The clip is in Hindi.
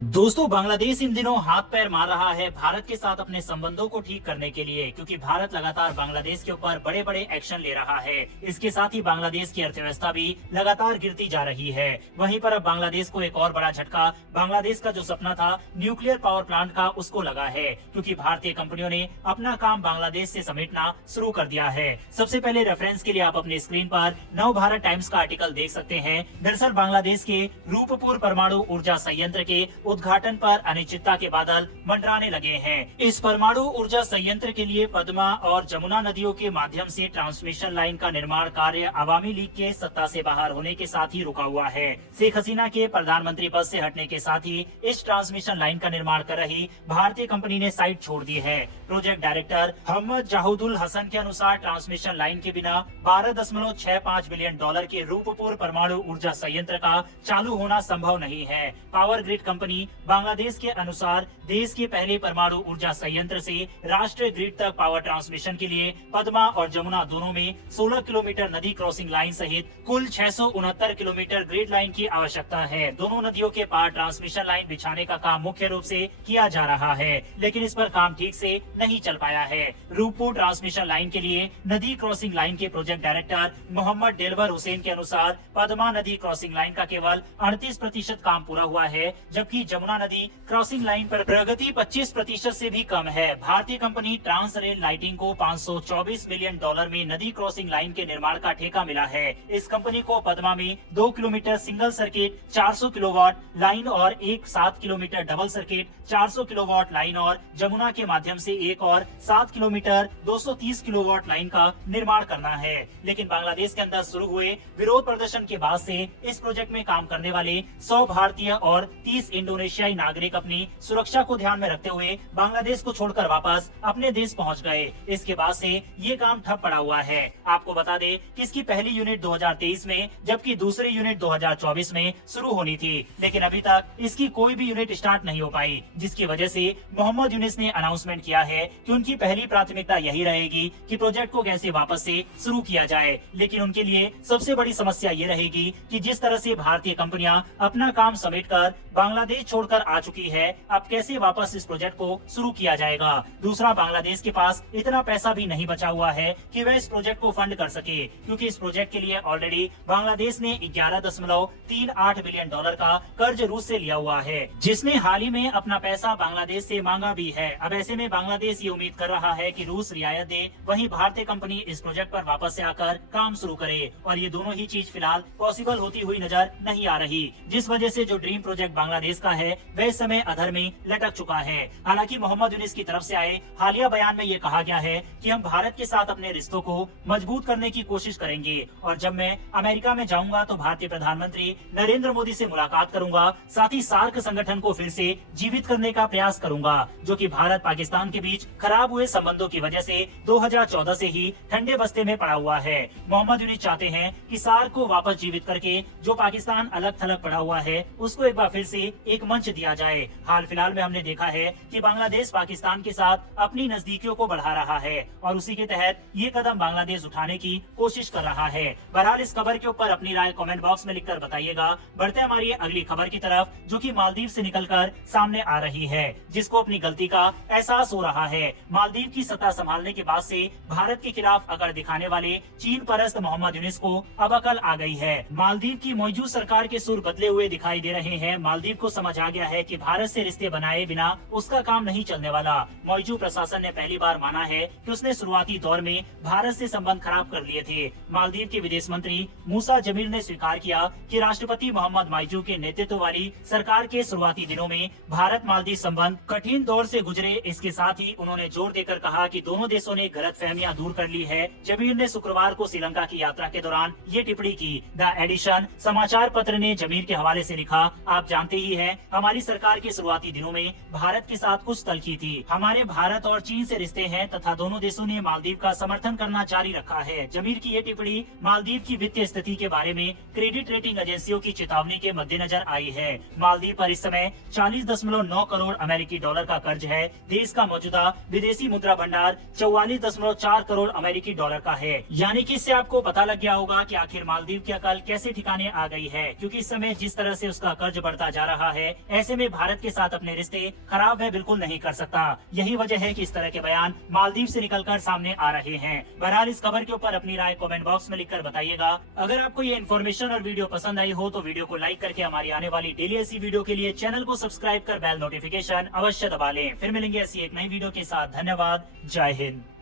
दोस्तों, बांग्लादेश इन दिनों हाथ पैर मार रहा है भारत के साथ अपने संबंधों को ठीक करने के लिए, क्योंकि भारत लगातार बांग्लादेश के ऊपर बड़े बड़े एक्शन ले रहा है। इसके साथ ही बांग्लादेश की अर्थव्यवस्था भी लगातार गिरती जा रही है। वहीं पर अब बांग्लादेश को एक और बड़ा झटका बांग्लादेश का जो सपना था न्यूक्लियर पावर प्लांट का, उसको लगा है, क्योंकि भारतीय कंपनियों ने अपना काम बांग्लादेश से समेटना शुरू कर दिया है। सबसे पहले रेफरेंस के लिए आप अपने स्क्रीन पर नव भारत टाइम्स का आर्टिकल देख सकते हैं। दरअसल बांग्लादेश के रूपपुर परमाणु ऊर्जा संयंत्र के उद्घाटन पर अनिश्चितता के बादल मंडराने लगे हैं। इस परमाणु ऊर्जा संयंत्र के लिए पद्मा और जमुना नदियों के माध्यम से ट्रांसमिशन लाइन का निर्माण कार्य अवामी लीग के सत्ता से बाहर होने के साथ ही रुका हुआ है। शेख हसीना के प्रधानमंत्री पद से हटने के साथ ही इस ट्रांसमिशन लाइन का निर्माण कर रही भारतीय कंपनी ने साइट छोड़ दी है। प्रोजेक्ट डायरेक्टर मोहम्मद जाहुदुल हसन के अनुसार ट्रांसमिशन लाइन के बिना 12.65 बिलियन डॉलर के रूपपुर परमाणु ऊर्जा संयंत्र का चालू होना संभव नहीं है। पावर ग्रिड कंपनी बांग्लादेश के अनुसार देश के पहले परमाणु ऊर्जा संयंत्र से राष्ट्रीय ग्रिड तक पावर ट्रांसमिशन के लिए पद्मा और जमुना दोनों में 16 किलोमीटर नदी क्रॉसिंग लाइन सहित कुल 669 किलोमीटर ग्रिड लाइन की आवश्यकता है। दोनों नदियों के पार ट्रांसमिशन लाइन बिछाने का काम मुख्य रूप से किया जा रहा है, लेकिन इस पर काम ठीक से नहीं चल पाया है। रूपपुर ट्रांसमिशन लाइन के लिए नदी क्रॉसिंग लाइन के project director Mohammad developer Hussain के अनुसार पद्मा नदी क्रॉसिंग लाइन का केवल 38% काम पूरा हुआ है, जबकि जमुना नदी क्रॉसिंग लाइन पर प्रगति 25% से भी कम है। भारतीय कंपनी ट्रांस रेल लाइटिंग को 524 मिलियन डॉलर में नदी क्रॉसिंग लाइन के निर्माण का ठेका मिला है। इस कंपनी को पद्मा में 2 kilometre single circuit 400 kilowatt line और एक 7 kilometre double circuit 400 kilowatt line और जमुना के माध्यम से एक और 7 किलोमीटर 230 किलोवाट लाइन का निर्माण करना है। लेकिन बांग्लादेश के अंदर शुरू हुए विरोध प्रदर्शन के बाद से इस प्रोजेक्ट में काम करने वाले 100 भारतीय और 30 इंडोनेशियाई नागरिक अपनी सुरक्षा को ध्यान में रखते हुए बांग्लादेश को छोड़कर वापस अपने देश पहुंच गए। इसके बाद से ये काम ठप पड़ा हुआ है। आपको बता दें कि इसकी पहली यूनिट 2023 में, जबकि दूसरी यूनिट 2024 में शुरू होनी थी, लेकिन अभी तक इसकी कोई भी यूनिट स्टार्ट नहीं हो पाई, जिसकी वजह से मोहम्मद यूनिस ने अनाउंसमेंट किया है कि उनकी पहली प्राथमिकता यही रहेगी कि प्रोजेक्ट को कैसे वापस से शुरू किया जाए। लेकिन उनके लिए सबसे बड़ी समस्या ये रहेगी कि जिस तरह से भारतीय कंपनियां अपना काम समेटकर बांग्लादेश छोड़कर आ चुकी है, अब कैसे वापस इस प्रोजेक्ट को शुरू किया जाएगा। दूसरा, बांग्लादेश के पास इतना पैसा भी नहीं बचा हुआ है कि वह इस प्रोजेक्ट को फंड कर सके, क्योंकि इस प्रोजेक्ट के लिए ऑलरेडी बांग्लादेश ने 11.38 बिलियन डॉलर का कर्ज रूस से लिया हुआ है, जिसने हाल ही में अपना पैसा बांग्लादेश से मांगा भी है। अब ऐसे में बांग्लादेश ये उम्मीद कर रहा है कि रूस रियायत दे, वहीं भारतीय कंपनी इस प्रोजेक्ट पर वापस से आकर काम शुरू करे, और ये दोनों ही चीज फिलहाल पॉसिबल होती हुई नजर नहीं आ रही, जिस वजह से जो ड्रीम प्रोजेक्ट बांग्लादेश का है वह इस समय अधर में लटक चुका है। हालांकि मोहम्मद यूनिस की तरफ से आए हालिया बयान में ये कहा गया है कि हम भारत के साथ अपने रिश्तों को मजबूत करने की कोशिश करेंगे, और जब मैं अमेरिका में जाऊंगा तो भारतीय प्रधानमंत्री नरेंद्र मोदी से मुलाकात करूंगा, साथ ही सार्क संगठन को फिर से जीवित करने का प्रयास करूंगा, जो कि भारत पाकिस्तान के बीच खराब हुए संबंधों की वजह से 2014 से ही ठंडे बस्ते में पड़ा हुआ है। मोहम्मद यूनिस चाहते हैं कि सार्क को वापस जीवित करके जो पाकिस्तान अलग थलग पड़ा हुआ है उसको एक बार फिर से एक मंच दिया जाए। हाल फिलहाल में हमने देखा है कि बांग्लादेश पाकिस्तान के साथ अपनी नजदीकियों को बढ़ा रहा है, और उसी के तहत ये कदम बांग्लादेश उठाने की कोशिश कर रहा है। बहरहाल इस खबर के ऊपर अपनी राय कमेंट बॉक्स में लिखकर बताइएगा। बढ़ते हमारी अगली खबर की तरफ, जो कि मालदीव से निकलकर सामने आ रही है, जिसको अपनी गलती का एहसास हो रहा है। मालदीव की सत्ता संभालने के बाद से भारत के खिलाफ अकड़ दिखाने वाले चीन परस्त मोहम्मद यूनिस को अब अकल आ गई है। मालदीव की मौजूद सरकार के सुर बदले हुए दिखाई दे रहे हैं। मालदीव को समझ आ गया है कि भारत से रिश्ते बनाए बिना उसका काम नहीं चलने वाला। मौजूद प्रशासन ने पहली बार माना है कि उसने शुरुआती दौर में भारत से संबंध खराब कर लिए थे। मालदीव के विदेश मंत्री मूसा जमील ने स्वीकार किया कि राष्ट्रपति मोहम्मद माइजू के नेतृत्व वाली सरकार के शुरुआती दिनों में भारत मालदीव संबंध कठिन दौर से गुजरे। इसके साथ ही उन्होंने जोर देकर कहा कि दोनों देशों ने गलतफहमियां दूर कर ली है। जमील ने शुक्रवार को श्रीलंका की यात्रा के दौरान ये टिप्पणी की। द एडिशन समाचार पत्र ने जमील के हवाले से लिखा, आप जानते ही हैं, हमारी सरकार के शुरुआती दिनों में भारत के साथ कुछ तलखी थी। हमारे भारत और चीन से रिश्ते हैं तथा दोनों देशों ने मालदीव का समर्थन करना जारी रखा है। जमील की ये टिप्पणी मालदीव की वित्तीय स्थिति के बारे में क्रेडिट रेटिंग एजेंसियों की चेतावनी के मद्देनजर आई है। मालदीव पर इस समय 40.9 करोड़ अमेरिकी डॉलर का कर्ज है। देश का मौजूदा विदेशी मुद्रा भंडार 44.4 करोड़ अमेरिकी डॉलर का है। यानी कि इससे आपको पता लग गया होगा कि आखिर मालदीव की अकल कैसे ठिकाने आ गई है, क्योंकि इस समय जिस तरह से उसका कर्ज बढ़ता जा रहा है ऐसे में भारत के साथ अपने रिश्ते खराब वह बिल्कुल नहीं कर सकता। यही वजह है कि इस तरह के बयान मालदीव से निकलकर सामने आ रहे हैं। बहरहाल इस खबर के ऊपर अपनी राय कमेंट बॉक्स में लिखकर बताइएगा। अगर आपको ये इन्फॉर्मेशन और वीडियो पसंद आई हो तो वीडियो को लाइक करके हमारी आने वाली डेली ऐसी वीडियो के लिए चैनल को सब्सक्राइब कर बेल नोटिफिकेशन अवश्य दबा लें। फिर मिलेंगे ऐसी एक नई वीडियो के साथ। धन्यवाद। जय हिंद।